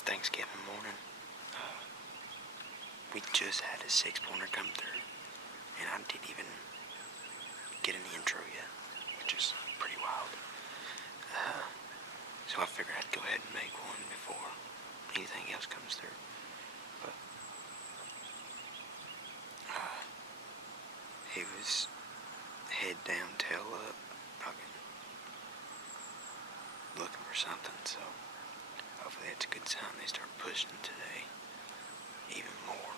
It's Thanksgiving morning. We just had a 6-pointer come through, and I didn't even get an intro yet, which is pretty wild. So I figured I'd go ahead and make one before anything else comes through. But he was head down, tail up, probably looking for something, so hopefully that's a good sign. They start pushing today even more.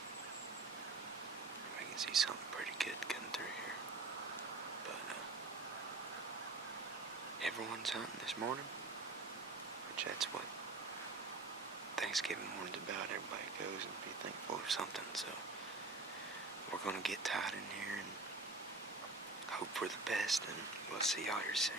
I can see something pretty good coming through here. But everyone's hunting this morning, which that's what Thanksgiving morning's about. Everybody goes and be thankful for something. So we're gonna get tied in here and hope for the best, and we'll see y'all here soon.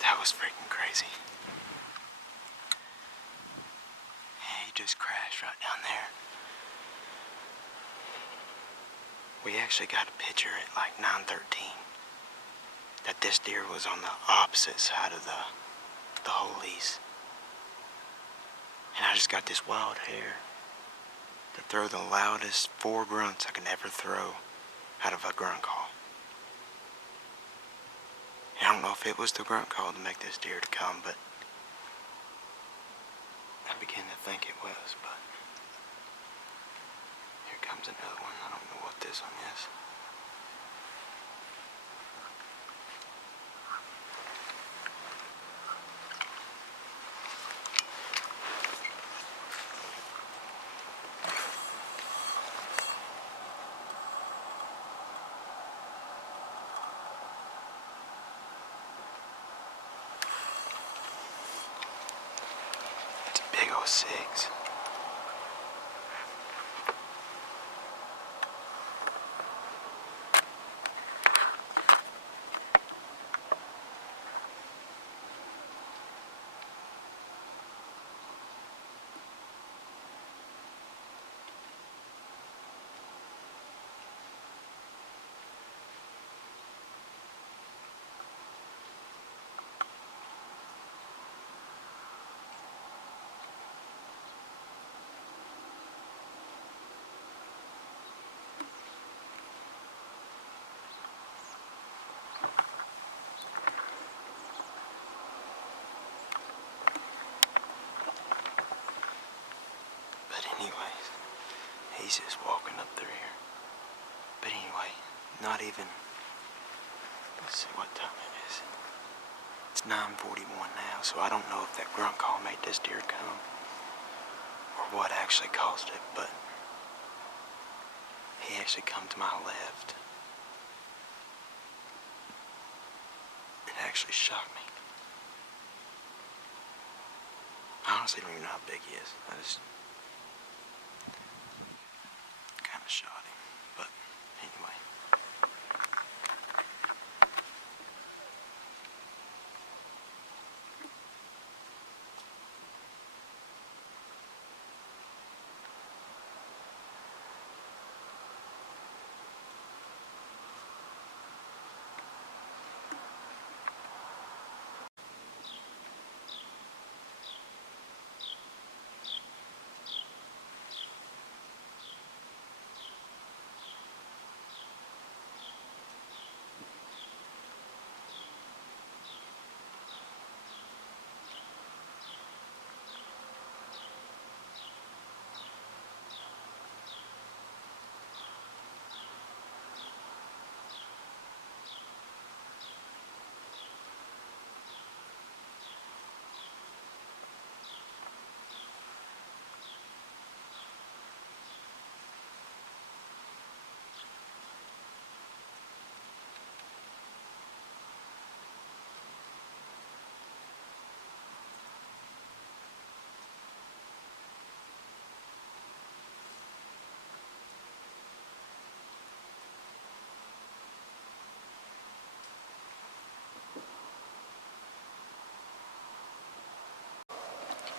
That was freaking crazy. Yeah, he just crashed right down there. We actually got a picture at like 9:13 that this deer was on the opposite side of the holies. And I just got this wild hair to throw the loudest 4 grunts I could ever throw out of a grunt call. And I don't know if it was the grunt call to make this deer to come, but I began to think it was. But here comes another one. I don't know what this one is. It's a big old 6. Anyways, he's just walking up through here. But anyway, not even, let's see what time it is. It's 9:41 now, so I don't know if that grunt call made this deer come or what actually caused it, but he actually come to my left. It actually shocked me. I honestly don't even know how big he is. I just kind of shot him, but anyway.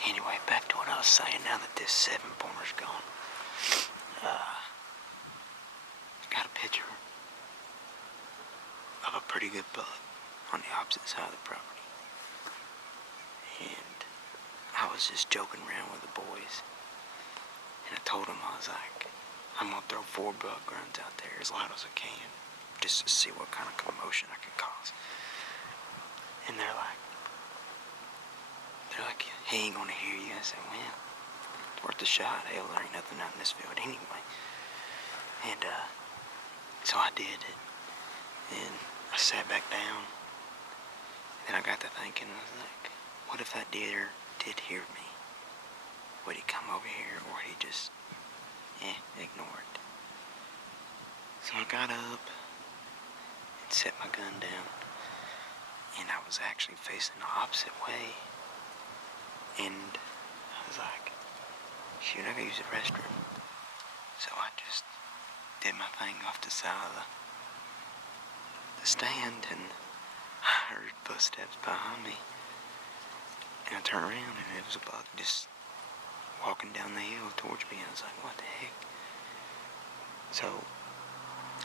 Anyway, back to what I was saying. Now that this 7-pointer's gone, got a picture of a pretty good buck on the opposite side of the property. And I was just joking around with the boys. And I told them, I was like, I'm going to throw 4 buck runs out there as loud as I can, just to see what kind of commotion I can cause. And they're like, he ain't going to hear you. I said, well, it's worth a shot. Hell, there ain't nothing out in this field anyway. And so I did it. And I sat back down. And I got to thinking, I was like, what if that deer did hear me? Would he come over here, or would he just, ignore it? So I got up and set my gun down. And I was actually facing the opposite way. And I was like, shoot, I gotta use the restroom. So I just did my thing off the side of the stand, and I heard footsteps behind me. And I turned around, and it was a buck just walking down the hill towards me. I was like, what the heck? So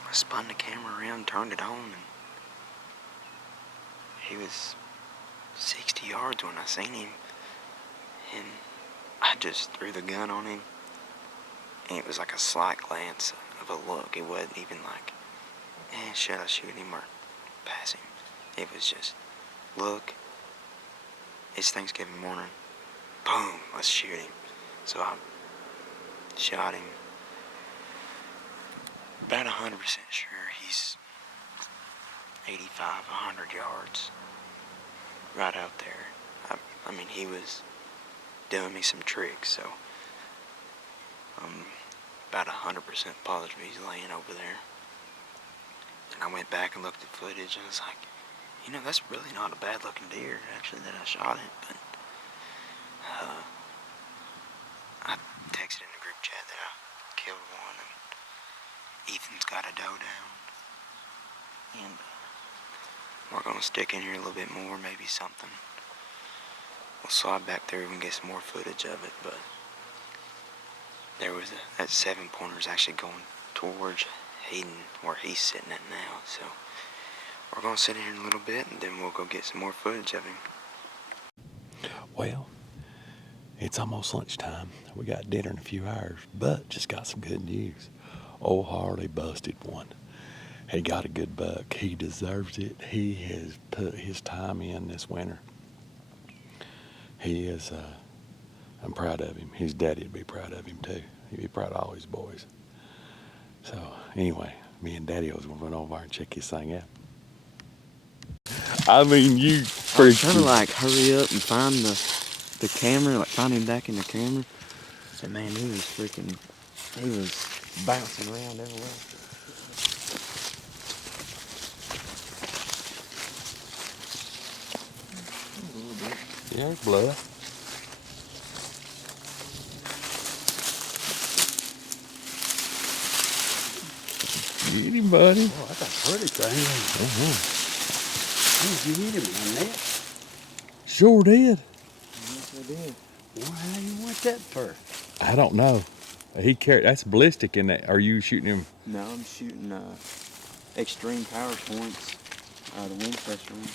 I spun the camera around, turned it on, and he was 60 yards when I seen him. And I just threw the gun on him. And it was like a slight glance of a look. It wasn't even like, should I shoot him or pass him? It was just, look, it's Thanksgiving morning. Boom, let's shoot him. So I shot him. About 100% sure he's 85, 100 yards. Right out there. I mean, he was doing me some tricks, so I'm about 100% positive he's laying over there. And I went back and looked at footage, and I was like, that's really not a bad looking deer, actually, that I shot it. But I texted in the group chat that I killed one, and Ethan's got a doe down. And we're gonna stick in here a little bit more, maybe something. We'll slide back through and get some more footage of it, but there was that 7-pointer's actually going towards Hayden, where he's sitting at now. So we're gonna sit here in a little bit, and then we'll go get some more footage of him. Well, it's almost lunchtime. We got dinner in a few hours, but just got some good news. Old Harley busted one. He got a good buck. He deserves it. He has put his time in this winter. He is, I'm proud of him. His daddy would be proud of him too. He'd be proud of all his boys. So anyway, me and Daddy was going to run over and check his thing out. I mean, you freaking... I was trying to hurry up and find the camera, find him back in the camera. And man, he was bouncing around everywhere. Yeah, it's blood. Get him, buddy. Oh, that's a pretty thing. Did you hit him in the neck? Sure did. Yes, I did. Well, how you want that for? I don't know. He carried, that's ballistic in that. Are you shooting him? No, I'm shooting extreme power points, the wind pressure one.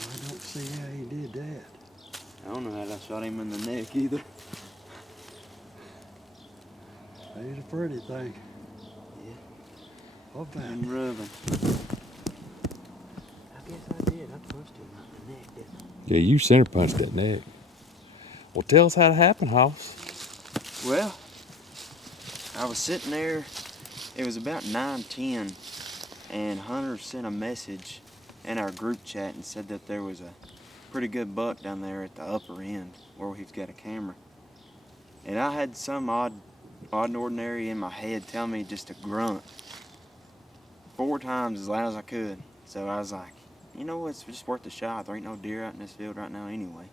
I don't see how he did that. I don't know how I shot him in the neck either. He's a pretty thing. Yeah. What about I'm it? rubbing. I guess I did. I punched him out in the neck, didn't I? Yeah, you center punched that neck. Well, tell us how it happened, Hoss. Well, I was sitting there. It was about 9:10, and Hunter sent a message in our group chat and said that there was a pretty good buck down there at the upper end where he's got a camera. And I had some odd and ordinary in my head tell me just to grunt 4 times as loud as I could. So I was like, you know what, it's just worth a shot. There ain't no deer out in this field right now anyway.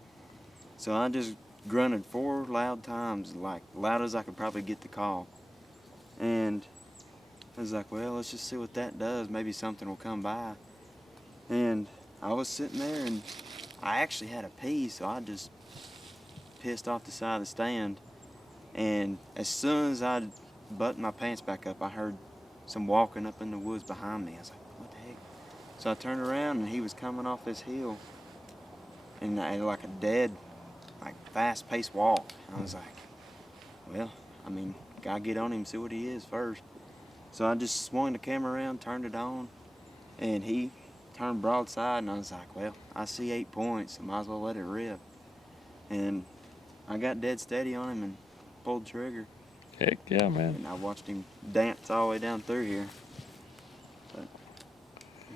So I just grunted 4 loud times, like loud as I could probably get the call. And I was like, well, let's just see what that does. Maybe something will come by. And I was sitting there, and I actually had a pee, so I just pissed off the side of the stand. And as soon as I buttoned my pants back up, I heard some walking up in the woods behind me. I was like, what the heck? So I turned around and he was coming off this hill and like a dead, like fast-paced walk. I was like, well, I mean, gotta get on him, see what he is first. So I just swung the camera around, turned it on, and he turned broadside, and I was like, well, I see 8 points, I might as well let it rip. And I got dead steady on him and pulled the trigger. Heck yeah, man. And I watched him dance all the way down through here. But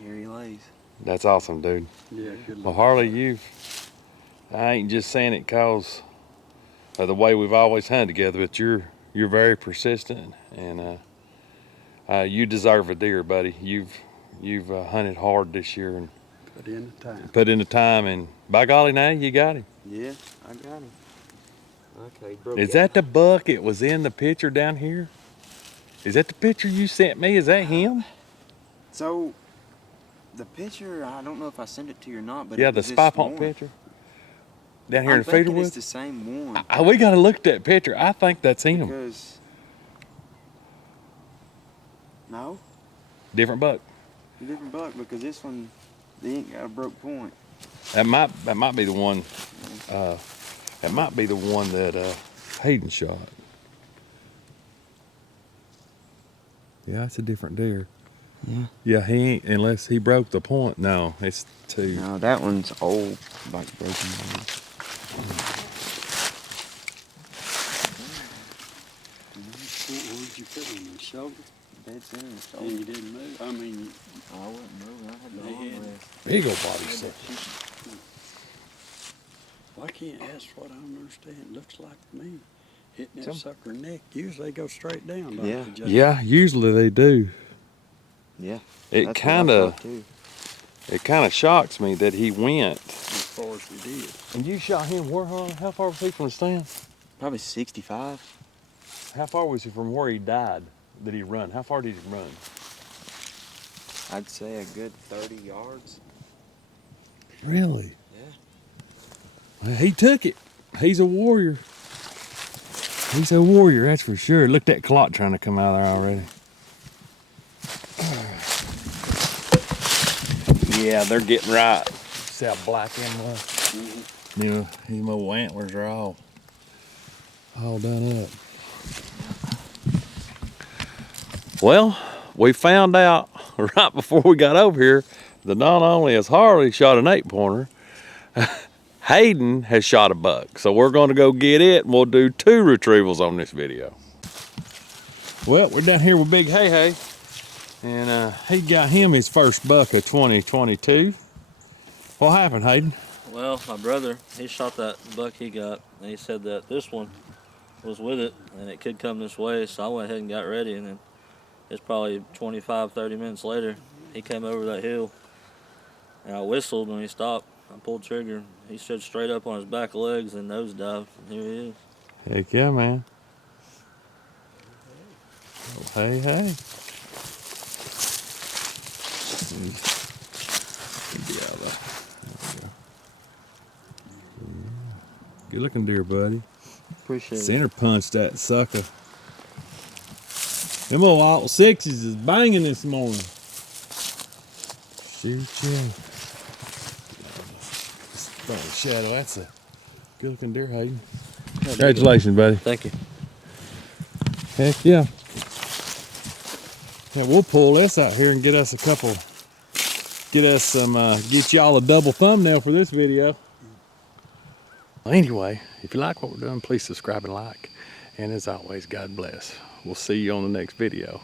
here he lays. That's awesome, dude. Yeah, good Well, luck. Harley, I ain't just saying it cause of the way we've always hunted together, but you're very persistent, and you deserve a deer, buddy. You've hunted hard this year and Put in the time. put in the time, and by golly, now you got him. Yeah, I got him. Okay, broke Is that the buck it was in the picture down here? Is that the picture you sent me? Is that him? So, the picture, I don't know if I sent it to you or not, but Yeah, it the was this spy pump morning. picture down here I'm in the feeder thinking it's woods. the same one. We gotta look at that picture. I think that's him. Because, no, Different buck. different buck, because this one, they ain't got a broke point. That might be the one. That might be the one that Hayden shot. Yeah, it's a different deer. Yeah. Yeah, he ain't unless he broke the point. No, it's two. No, that one's old, like broken bone. What did you put on the shoulder? Dead center in the And shoulder. you didn't move? I mean, I wasn't moving. I had They the arm had- rest. Big old body set. I can't ask what I don't understand. Looks like to me. Hitting Some- that sucker neck, usually they go straight down. don't Yeah. they, Jay? Yeah, usually they do. Yeah. It that's what I kind of thought, too. shocks me that he went. As far as we did. And you shot him where? How far was he from the stand? Probably 65. How far was he from where he died? Did he run? How far did he run? I'd say a good 30 yards. Really? Yeah. Well, he took it. He's a warrior. He's a warrior, that's for sure. Look, that clot trying to come out of there already. Yeah, they're getting right. See how black them was? Mm-hmm. You know, his old antlers are all done up. Well, we found out right before we got over here that not only has Harley shot an 8-pointer, Hayden has shot a buck. So we're going to go get it, and we'll do 2 retrievals on this video. Well, we're down here with Big Hay, and he got him his first buck of 2022. What happened, Hayden? Well, my brother, he shot that buck he got, and he said that this one was with it, and it could come this way, so I went ahead and got ready, and then it's probably 25, 30 minutes later, he came over that hill, and I whistled when he stopped. I pulled trigger. He stood straight up on his back legs and nose dived, and here he is. Heck yeah, man. Oh, hey. Good looking deer, buddy. Appreciate it. Center punched that sucker. Them old alt 6s is banging this morning. Shoot ya. Shadow, that's a good looking deer, Hayden. Congratulations, buddy. Thank you. Heck yeah. Yeah, we'll pull this out here and get us get y'all a double thumbnail for this video. Anyway, if you like what we're doing, please subscribe and like. And as always, God bless. We'll see you on the next video.